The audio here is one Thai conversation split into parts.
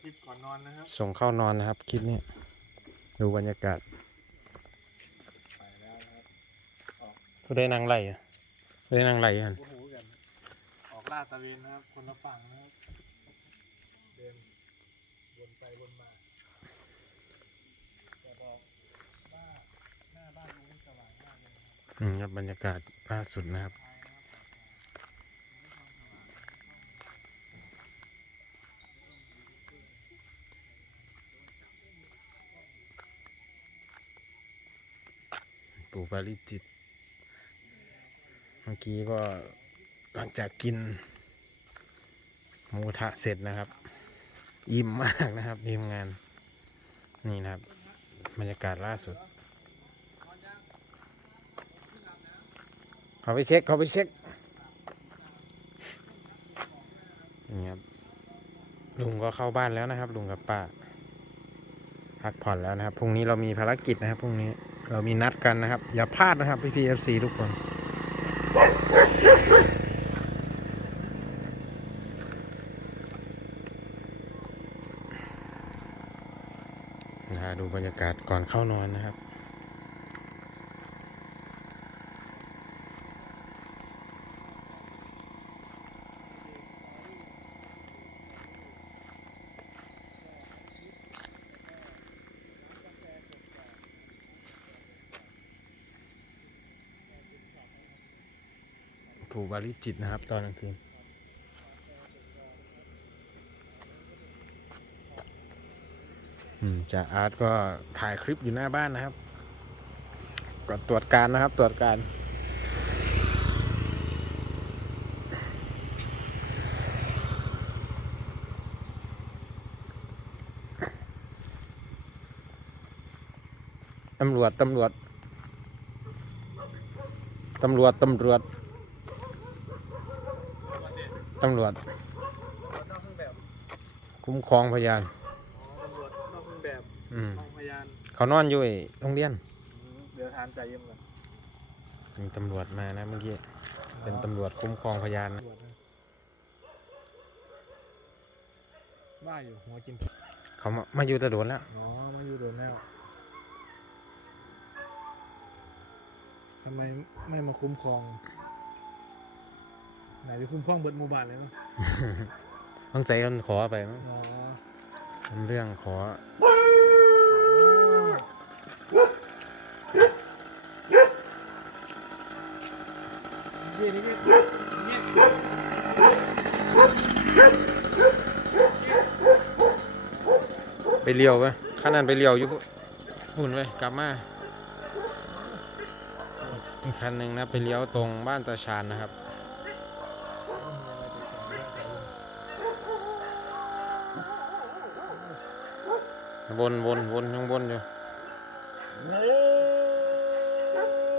คลิปก่อนนอนนะครับ ส่งเข้านอนนะครับคลิปนี้ ดูบรรยากาศไปแล้วนะครับผู้ได้นางไหลอะผู้ได้นางไหลกัน โอ้โหกัน ออกล่าดตระเวนนะครับ คนละฝั่งนะครับเดินวนไปวนมาจะบอกว่าหน้าบ้านลุงนี่สว่างมากเลยนะครับ อืมครับบรรยากาศล่าสุดนะครับท้ายนะครับ ปู่ปาริจิต เมื่อกี้ก็หลังจากกินหมูทะเสร็จนะครับอิ่มมากนะครับทีมงาน นี่นะครับ บรรยากาศล่าสุด เขาไปเช็คเขาไปเช็คนี่ครับลุงก็เข้าบ้านแล้วนะครับ ลุงกับป้าพักผ่อนแล้วนะครับพรุ่งนี้เรามีภารกิจนะครับพรุ่งนี้ เรามีนัดกันนะครับ อย่าพลาดนะครับพี่พีเอฟซีทุกคนนะดูบรรยากาศก่อนเข้านอนนะครับ ผูบาริจิตนะครับ ตอนกลางคืนจ่าอาร์ตก็ถ่ายคลิปอยู่หน้าบ้านนะครับก็ตรวจการนะครับ ตรวจการตำรวจ ตำรวจ ตำรวจ ตำรวจ ตำรวจ นอกเครื่องแบบคุ้มครองพยานอ๋อตำรวจนอกเครื่องแบบอืมมองพยานเขานอนอยู่ไอ้โรงเรียนอืมเดี๋ยวทานใจเยี่ยมก่อนมีตำรวจมานะเมื่อกี้ เป็นตำรวจคุ้มครองพยานนะตำรวจนะว่าอยู่หัวกินเขามามาอยู่แตะโดนแล้ว อ๋อมาอยู่โดนแล้วทำไมไม่มาคุ้มครอง ไหนไปคุ้มครองเบิดหมู่บ้านเลยเนาะต้องใจคนขอไปมั้งอ๋อทำเรื่องขอเยี่ยนี่ก็เนี่ยไปเลี้ยวไปข้างนั้นไปเลี้ยวอยู่หุ่นไปกลับมาอีกคันหนึ่งนะไปเลี้ยวตรงบ้านตาชานนะครับ วนวนวนยังวนอยู่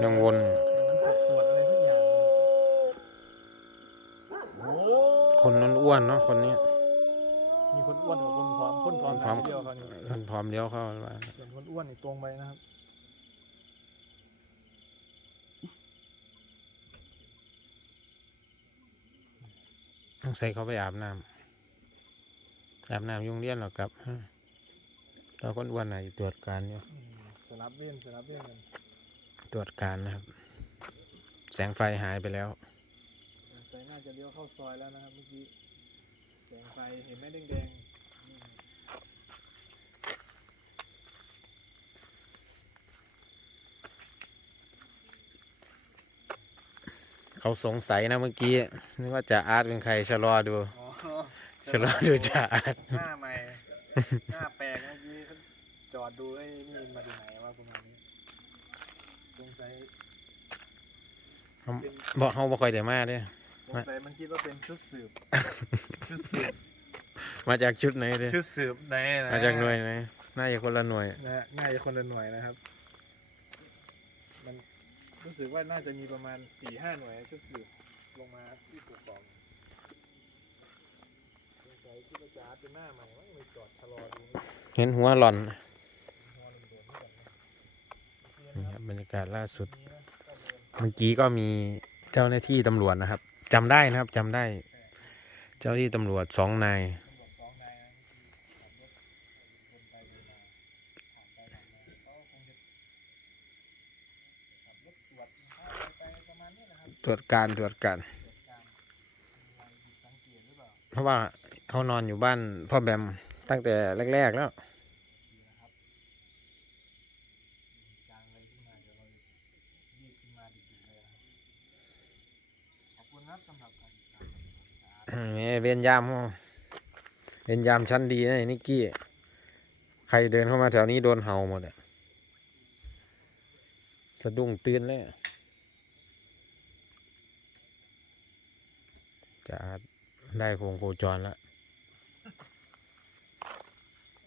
ยังวนคนนั้นอ้วนเนาะคนนี้ มีคนอ้วนกับคนผอมคนผอมพร้อมเดียวเขานี่คนพร้อมเลี้ยวเข้ามาส่วนคนอ้วนนี่ตรงไปนะครับต้องใส่เขาไปอาบน้ำอาบน้ำยุ่งเลี้ยนหรอกครับ เราคนอ้วนไหนะอยู่ตรวจการอยู่อืมสลับเวียนสลับเวียนกันตรวจการนะครับ แสงไฟหายไปแล้วสงสัยน่าจะเลี้ยวเข้าซอยแล้วนะครับเมื่อกี้แสงไฟเห็นไหมแดงๆอืมเขาสงสัยนะเมื่อกี้นึกว่าจะอาร์ตเป็นใครชะลอดูอ๋อชะลอดูจ่าอาร์ตหน้าใหม่หน้าแปลกเมื่อกี้จอ ดดูไอ้นี่มาจากไหนวะประมาณนี้สงสัยเขาบอกเขาบ่ค่อยได้มาเด้สงสัยมันคิดว่าเป็นชุดสืบ ชุดสืบ มาจากชุดไหนเด้ชุดสืบไหนนะมาจากหน่วยไหนน่าจะคนละหน่วยนะฮะน่าจะคนละหน่วยนะครับ มันรู้สึกว่าน่าจะมีประมาณสี่ห้าหน่วยชุดสืบลงมาที่ปกครองสงสัยที่ประจาร์เป็นหน้าใหม่ว่าไม่จอดชะลอดูนี่เห็นหัวหล่อน บรรยากาศล่าสุด เมื่อกี้ก็มีเจ้าหน้าที่ตำรวจนะครับจำได้นะครับจำได้ เจ้าที่ตำรวจสองนายตรวจการตรวจการ เพราะว่าเขานอนอยู่บ้านพ่อแบมตั้งแต่แรก ๆ แล้ว ครับอืมนี่เวรยามเขาเวรยามชั้นดีนะไอ้นิกกี้ ใครเดินเข้ามาแถวนี้โดนเห่าหมดอะสะดุ้งตื่นเลยจะได้โคงโคจรแล้ว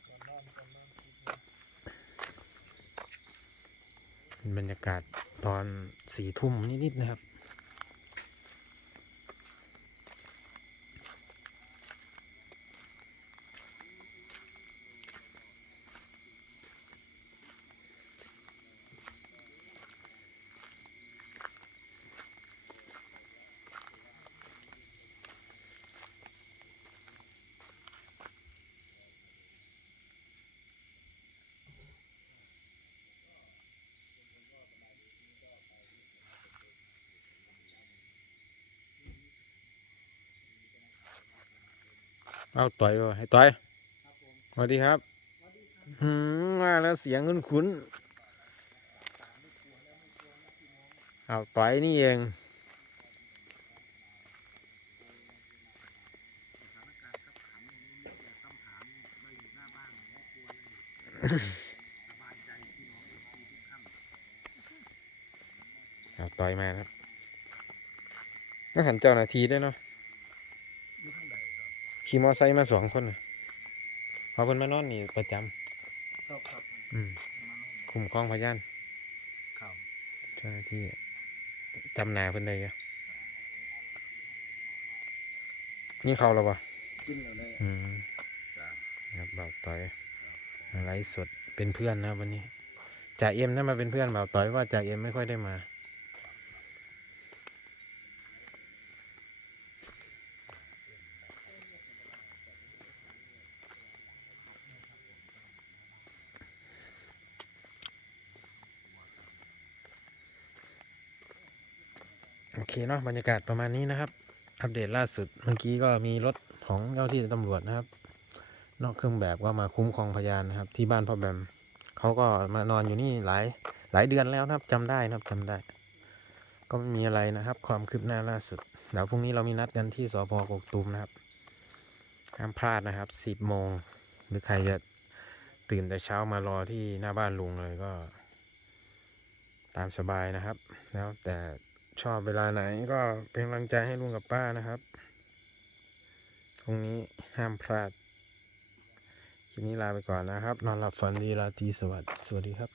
ก่อนนอนก่อนนอนคิดนะบรรยากาศตอนสี่ทุ่มนิด ๆ นะครับ เอาต่อยบ่ให้ต่อยครับผมสวัสดีครับสวัสดีครับหืมมาแล้วเสียงคุ้นคุ้นสามไม่กลัวแล้วไม่กลัวนะพี่น้องๆเอาต่อยนี่เองสถานการณ์ขับขันอย่างนี้มีแต่คำถามมาอยู่หน้าบ้านไม่กลัวเลยสบายใจพี่น้องเอฟซีทุกท่านเอาต่อยมาครับก็หันเจ้าหน้าที่ได้วยเนาะ อยู่ข้างใดครับ ขี่มอไซค์มาสองคนน่ะเพอคนมานอนนี่ประจครับครับำอืมมาโน่นคุ้มครองพยานครับเจ้าหน้าที่จำหนาเพิ่นได้อยู่นี่เขาแล้วปะกินแล้วได้อืมครับบ่าวต่อยไลฟ์สดเป็นเพื่อนนะครับวันนี้จ่าเอ็มถ้ามาเป็นเพื่อนบ่าวต่อยว่าจ่าเอ็มไม่ค่อยได้มา อเคเนาะบรรยากาศประมาณนี้นะครับ อัปเดตล่าสุดเมื่อกี้ก็มีรถของเจ้าที่ตำรวจนะครับ นอกเครื่องแบบก็มาคุ้มครองพยานนะครับ ที่บ้านพ่อแบมเขาก็มานอนอยู่นี่หลายหลายเดือนแล้วนะครับจำได้นะครับจำได้ ก็ไม่มีอะไรนะครับ ความคืบหน้าล่าสุดเดี๋ยวพรุ่งนี้เรามีนัดกันที่สพกกตูมนะครับห้ามพลาดนะครับสิบโมงหรือใครจะตื่นแต่เช้ามารอที่หน้าบ้านลุงเลยก็ ตามสบายนะครับ แล้วแต่ ชอบเวลาไหนก็เป็นกำลังใจให้ลุงกับป้านะครับ ตรงนี้ห้ามพลาดทีนี้ลาไปก่อนนะครับ นอนหลับฝันดีราตรีสวัสดิ์สวัสดีครับ